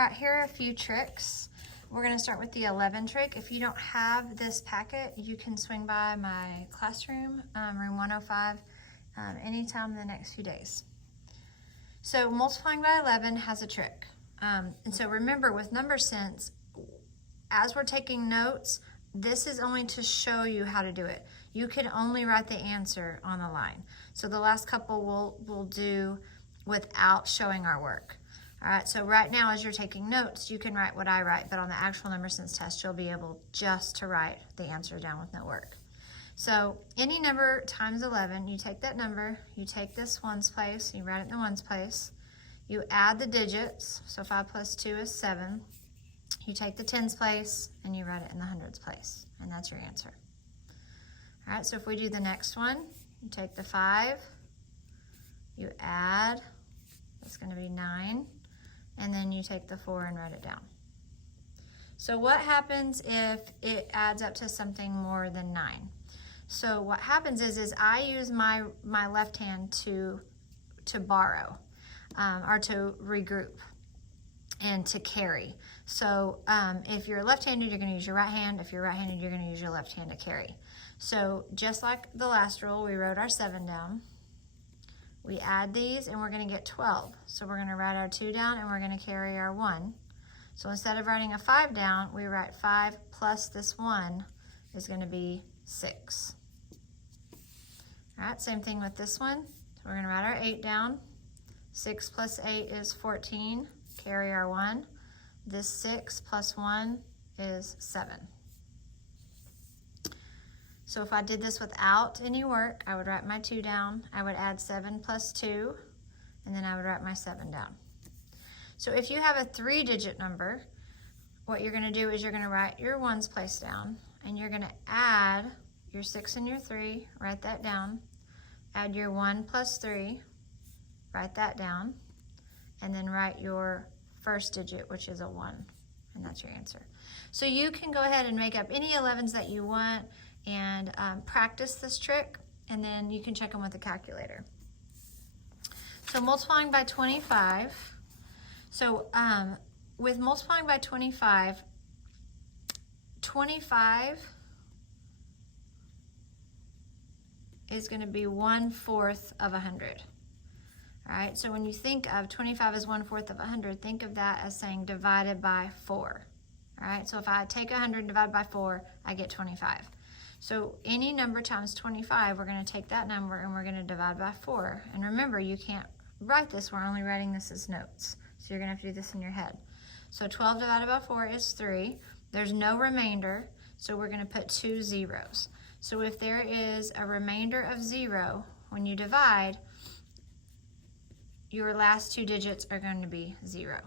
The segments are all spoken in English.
All right, here are a few tricks. We're gonna start with the 11 trick. If you don't have this packet, you can swing by my classroom, room 105, anytime in the next few days. So multiplying by 11 has a trick. And so remember, with number sense, as we're taking notes, this is only to show you how to do it. You can only write the answer on the line. So the last couple we'll do without showing our work. All right, so right now as you're taking notes, you can write what I write, but on the actual number sense test, you'll be able just to write the answer down with no work. So any number times 11, you take that number, you take this ones place, you write it in the ones place, you add the digits, so 5 plus 2 is 7, you take the tens place, and you write it in the hundreds place, and that's your answer. All right, so if we do the next one, you take the 5, you add, that's gonna be 9, and then you take the 4 and write it down. So what happens if it adds up to something more than 9? So what happens is I use my left hand to borrow, or to regroup and to carry. So if you're left-handed, you're gonna use your right hand. If you're right-handed, you're gonna use your left hand to carry. So just like the last rule, we wrote our 7 down. We add these and we're gonna get 12. So we're gonna write our 2 down and we're gonna carry our 1. So instead of writing a 5 down, we write 5 plus this 1 is gonna be 6. All right, same thing with this one. So we're gonna write our 8 down. 6 plus 8 is 14, carry our 1. This 6 plus 1 is 7. So if I did this without any work, I would write my 2 down, I would add 7 plus 2, and then I would write my 7 down. So if you have a 3-digit number, what you're gonna do is you're gonna write your ones place down, and you're gonna add your 6 and your 3, write that down, add your 1 plus 3, write that down, and then write your first digit, which is a 1, and that's your answer. So you can go ahead and make up any 11s that you want and practice this trick, and then you can check them with the calculator. So multiplying by 25, so with multiplying by 25, 25 is gonna be 1/4 of 100. All right, so when you think of 25 as 1/4 of 100, think of that as saying divided by 4. All right, so if I take 100 and divide by 4, I get 25. So any number times 25, we're gonna take that number and we're gonna divide by 4. And remember, you can't write this, we're only writing this as notes. So you're gonna have to do this in your head. So 12 divided by 4 is 3. There's no remainder, so we're gonna put 2 zeros. So if there is a remainder of 0, when you divide, your last 2 digits are going to be 0.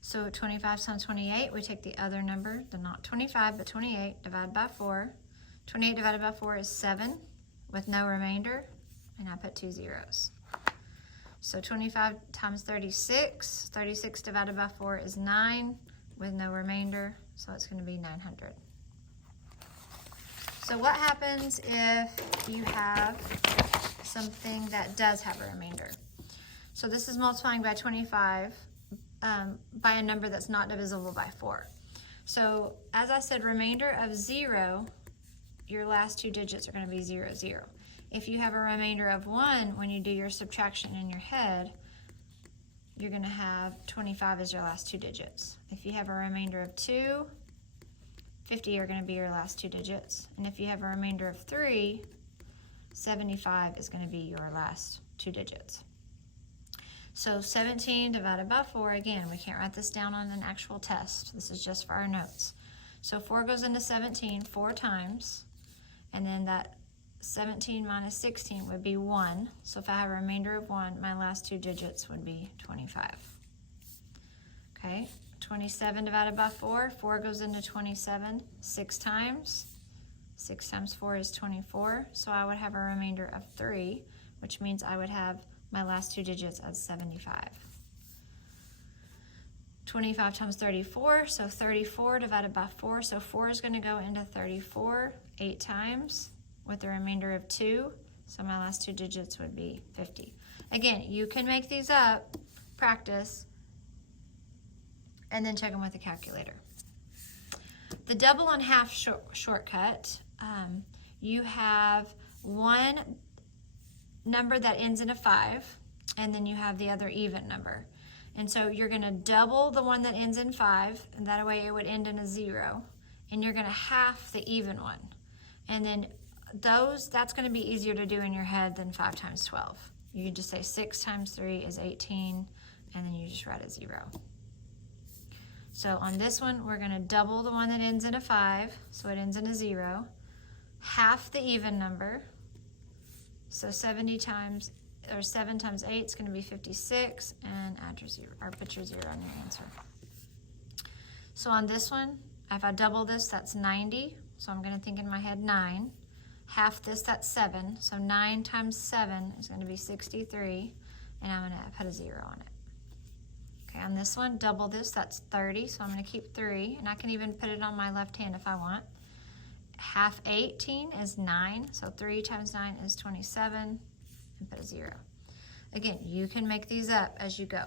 So 25 times 28, we take the other number, not 25, but 28, divide by 4. 28 divided by 4 is 7, with no remainder, and I put 2 zeros. So 25 times 36, 36 divided by 4 is 9, with no remainder, so it's going to be 900. So what happens if you have something that does have a remainder? So this is multiplying by 25 by a number that's not divisible by 4. So as I said, remainder of 0, your last 2 digits are going to be 0, 0. If you have a remainder of 1, when you do your subtraction in your head, you're going to have 25 as your last 2 digits. If you have a remainder of 2, 50 are going to be your last 2 digits. And if you have a remainder of 3, 75 is going to be your last 2 digits. So 17 divided by 4, again, we can't write this down on an actual test. This is just for our notes. So 4 goes into 17 4 times, and then that 17 minus 16 would be 1. So if I have a remainder of 1, my last 2 digits would be 25. Okay, 27 divided by 4, 4 goes into 27 6 times. 6 times 4 is 24, so I would have a remainder of 3, which means I would have my last 2 digits as 75. 25 times 34, so 34 divided by 4, so 4 is going to go into 34 8 times with a remainder of 2, so my last 2 digits would be 50. Again, you can make these up, practice, and then check them with the calculator. The double and half shortcut, you have one number that ends in a 5, and then you have the other even number. And so you're going to double the one that ends in 5, and that way it would end in a 0. And you're going to half the even one. And then that's going to be easier to do in your head than 5 times 12. You just say 6 times 3 is 18, and then you just write a 0. So on this one, we're going to double the one that ends in a 5, so it ends in a 0. Half the even number, so 7 times 8 is going to be 56, and add your 0, or put your 0 on your answer. So on this one, if I double this, that's 90, so I'm going to think in my head 9. Half this, that's 7, so 9 times 7 is going to be 63, and I'm going to put a 0 on it. Okay, on this one, double this, that's 30, so I'm going to keep 3, and I can even put it on my left hand if I want. Half 18 is 9, so 3 times 9 is 27, and put a 0. Again, you can make these up as you go.